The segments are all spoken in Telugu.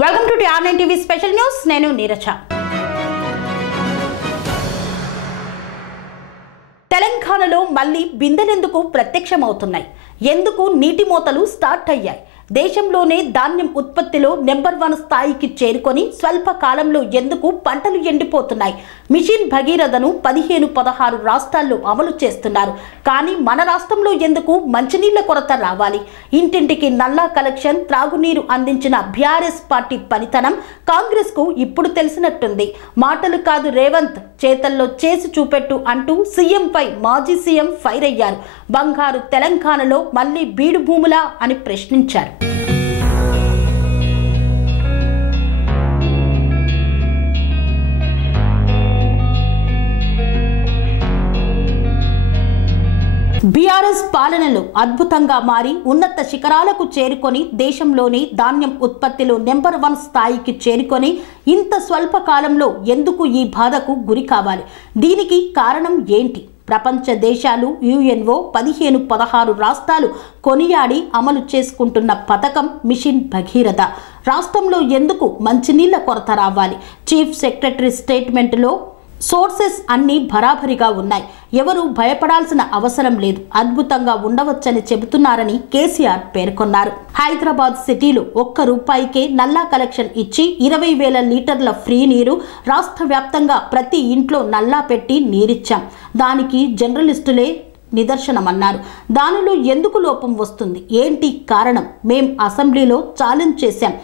Welcome to TR9 TV special news. నేను నీరజ. తెలంగాణలో మళ్ళీ బిందెలెందుకు ప్రత్యక్షమవుతున్నాయి? ఎందుకు నీటి మోతలు స్టార్ట్ అయ్యాయి? దేశంలోనే ధాన్యం ఉత్పత్తిలో నెంబర్ 1 స్థాయికి చేరుకొని స్వల్ప కాలంలో ఎందుకు పంటలు ఎండిపోతున్నాయి? మిషన్ భగీరథను 15-16 రాష్ట్రాల్లో అమలు చేస్తున్నారు. కానీ మన రాష్ట్రంలో ఎందుకు మంచినీళ్ల కొరత రావాలి? ఇంటింటికి నల్లా కలెక్షన్, త్రాగునీరు అందించిన బీఆర్ఎస్ పార్టీ పనితనం కాంగ్రెస్ కు ఇప్పుడు తెలిసినట్టుంది. మాటలు కాదు రేవంత్, చేతల్లో చేసి చూపెట్టు అంటూ సీఎంపై మాజీ సీఎం ఫైర్ అయ్యారు. బంగారు తెలంగాణలో మళ్లీ బీడు భూములా అని ప్రశ్నించారు. బీఆర్ఎస్ పాలనలో అద్భుతంగా మారి ఉన్నత శిఖరాలకు చేరుకొని దేశంలోని ధాన్యం ఉత్పత్తిలో నెంబర్ 1 స్థాయికి చేరుకొని ఇంత స్వల్ప కాలంలో ఎందుకు ఈ బాధకు గురి కావాలి? దీనికి కారణం ఏంటి? ప్రపంచ దేశాలు, యుఎన్ఓ, 15-16 రాష్ట్రాలు కొనియాడి అమలు చేసుకుంటున్న పథకం మిషన్ భగీరథ. రాష్ట్రంలో ఎందుకు మంచినీళ్ల కొరత రావాలి? చీఫ్ సెక్రటరీ స్టేట్మెంట్లో సోర్సెస్ అన్నీ బరాబరిగా ఉన్నాయి. ఎవరు భయపడాల్సిన అవసరం లేదు, అద్భుతంగా ఉండవచ్చని చెబుతున్నారని కేసీఆర్ పేర్కొన్నారు. హైదరాబాద్ సిటీలో ₹1 నల్లా కలెక్షన్ ఇచ్చి 20,000 లీటర్ల ఫ్రీ నీరు రాష్ట్ర వ్యాప్తంగా ప్రతి ఇంట్లో నల్లా పెట్టి నీరిచ్చాం. దానికి జర్నలిస్టులే నిదర్శనమన్నారు. దానిలో ఎందుకు లోపం వస్తుంది? ఏంటి కారణం? మేం అసెంబ్లీలో ఛాలెంజ్ చేశాం.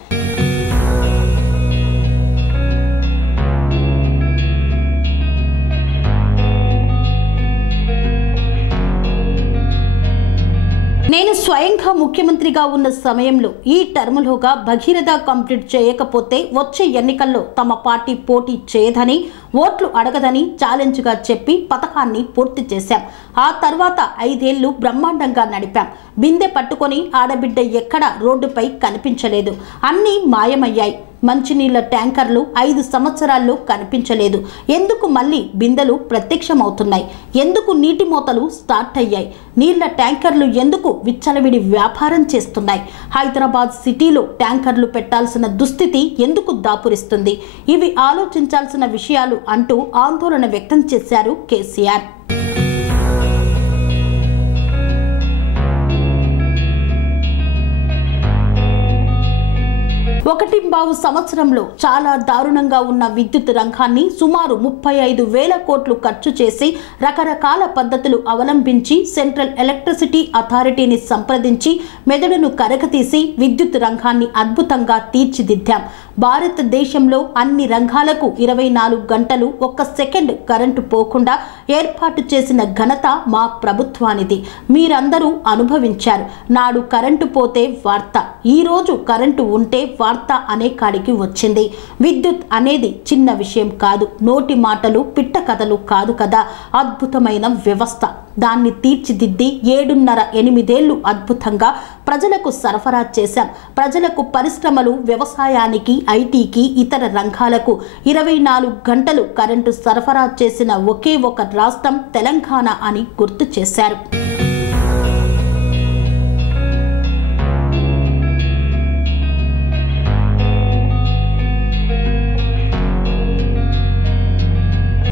నేను స్వయంగా ముఖ్యమంత్రిగా ఉన్న సమయంలో ఈ టర్ములోగా భగీరథ కంప్లీట్ చేయకపోతే వచ్చే ఎన్నికల్లో తమ పార్టీ పోటీ చేయదని, ఓట్లు అడగదని ఛాలెంజ్గా చెప్పి పథకాన్ని పూర్తి చేశాం. ఆ తర్వాత 5 ఏళ్లు బ్రహ్మాండంగా నడిపాం. బిందె పట్టుకొని ఆడబిడ్డ ఎక్కడ రోడ్డుపై కనిపించలేదు, అన్నీ మాయమయ్యాయి. మంచినీళ్ల ట్యాంకర్లు 5 సంవత్సరాల్లో కనిపించలేదు. ఎందుకు మళ్ళీ బిందెలు ప్రత్యక్షమవుతున్నాయి? ఎందుకు నీటి మోతలు స్టార్ట్ అయ్యాయి? నీళ్ల ట్యాంకర్లు ఎందుకు విచ్చలవిడి వ్యాపారం చేస్తున్నాయి? హైదరాబాద్ సిటీలో ట్యాంకర్లు పెట్టాల్సిన దుస్థితి ఎందుకు దాపురిస్తుంది? ఇవి ఆలోచించాల్సిన విషయాలు అంటూ ఆందోళన వ్యక్తం చేశారు కేసీఆర్. 1.5 సంవత్సరంలో చాలా దారుణంగా ఉన్న విద్యుత్ రంగాన్ని సుమారు 35,000 కోట్లు ఖర్చు చేసి రకరకాల పద్ధతులు అవలంబించి సెంట్రల్ ఎలక్ట్రిసిటీ అథారిటీని సంప్రదించి మెదడును కరగతీసి విద్యుత్ రంగాన్ని అద్భుతంగా తీర్చిదిద్దాం. భారతదేశంలో అన్ని రంగాలకు 24 గంటలు 1 సెకండ్ కరెంటు పోకుండా ఏర్పాటు చేసిన ఘనత మా ప్రభుత్వానిది. మీరందరూ అనుభవించారు. నాడు కరెంటు పోతే వార్త, ఈరోజు కరెంటు ఉంటే వార్త అనే కాడికి వచ్చింది. విద్యుత్ అనేది చిన్న విషయం కాదు, నోటి మాటలు పిట్ట కథలు కాదు కదా. అద్భుతమైన వ్యవస్థ. దాన్ని తీర్చిదిద్ది 7.5-8 ఏళ్లు అద్భుతంగా ప్రజలకు సరఫరా చేశాం. ప్రజలకు, పరిశ్రమలు, వ్యవసాయానికి, ఐటీకి, ఇతర రంగాలకు 24 గంటలు కరెంటు సరఫరా చేసిన ఒకే ఒక రాష్ట్రం తెలంగాణ అని గుర్తు చేశారు.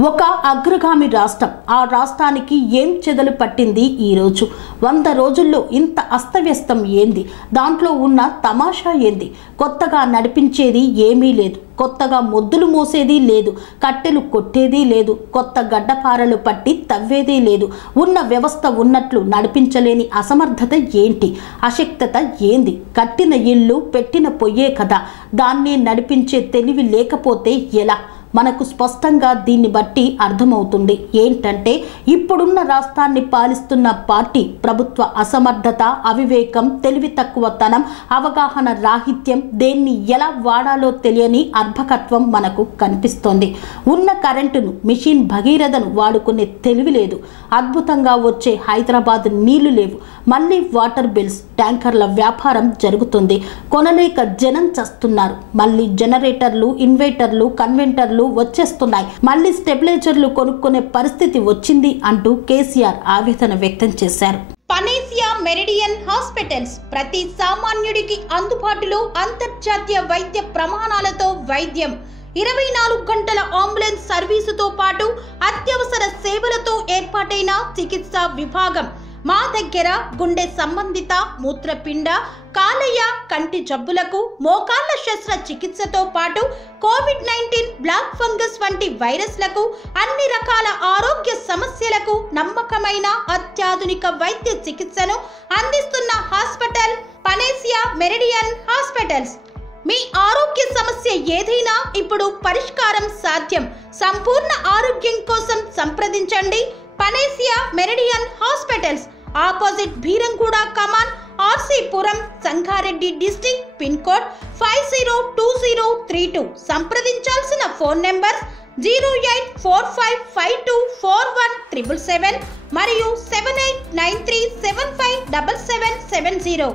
ఒక అగ్రగామి రాష్ట్రం. ఆ రాష్ట్రానికి ఏం చెదలు పట్టింది ఈరోజు? 100 రోజుల్లో ఇంత అస్తవ్యస్తం ఏంది? దాంట్లో ఉన్న తమాషా ఏంది? కొత్తగా నడిపించేది ఏమీ లేదు, కొత్తగా మొద్దులు మోసేది లేదు, కట్టెలు కొట్టేది లేదు, కొత్త గడ్డపారలు పట్టి తవ్వేది లేదు. ఉన్న వ్యవస్థ ఉన్నట్లు నడిపించలేని అసమర్థత ఏంటి? అశక్తత ఏంది? కట్టిన ఇల్లు పెట్టిన పొయ్యే కదా. దాన్ని నడిపించే తెలివి లేకపోతే ఎలా? మనకు స్పష్టంగా దీన్ని బట్టి అర్థమవుతుంది ఏంటంటే ఇప్పుడున్న రాష్ట్రాన్ని పాలిస్తున్న పార్టీ ప్రభుత్వ అసమర్థత, అవివేకం, తెలివి తక్కువతనం, అవగాహన రాహిత్యం, దేన్ని ఎలా వాడాలో తెలియని అర్భకత్వం మనకు కనిపిస్తోంది. ఉన్న కరెంటును, మిషన్ భగీరథను వాడుకునే తెలివి లేదు. అద్భుతంగా వచ్చే హైదరాబాద్ నీళ్లు లేవు. మళ్ళీ వాటర్ బిల్స్, ట్యాంకర్ల వ్యాపారం జరుగుతుంది. కొనలేక జనం చస్తున్నారు. మళ్ళీ జనరేటర్లు, ఇన్వర్టర్లు, కన్వెంటర్లు వచ్చేస్తున్నాయి. మళ్ళీ స్టెబిలైజర్లు కొనుక్కునే పరిస్థితి వచ్చింది అంటూ కేసీఆర్ ఆవేదన వ్యక్తం చేశారు. పనేసియా మెరిడియన్ హాస్పిటల్స్ ప్రతి సామాన్యుడికి అందుబాటులో అంతర్జాతీయ వైద్య ప్రమాణాలతో వైద్యం, 24 గంటల అంబులెన్స్ సర్వీసుతో పాటు అత్యవసర సేవలతో ఏర్పాటైన చికిత్సా విభాగం. మా దగ్గర గుండె సంబంధిత, మూత్రపిండ, కాలేయ, కంటి జబ్బులకు, మోకాళ్ల శస్త్రచికిత్సతో పాటు కోవిడ్-19, బ్లాక్ ఫంగస్ వంటి వైరస్లకు, అన్ని రకాల ఆరోగ్య సమస్యలకు నమ్మకమైన అత్యాధునిక వైద్య చికిత్సను అందిస్తున్న హాస్పిటల్ పనేసియా మెరిడియన్ హాస్పిటల్స్. మీ ఆరోగ్య సమస్య ఏదైనా ఇప్పుడు పరిష్కారం సాధ్యం. సంపూర్ణ ఆరోగ్యం కోసం సంప్రదించండి Panacea Meridian hospitals. Opposite Beeramguda Kaman, RC Puram, Sangareddy district. Pin code 502032. సంప్రదించాల్సిన ఫోన్ నెంబర్ 0845524177 మరియు 7893757770.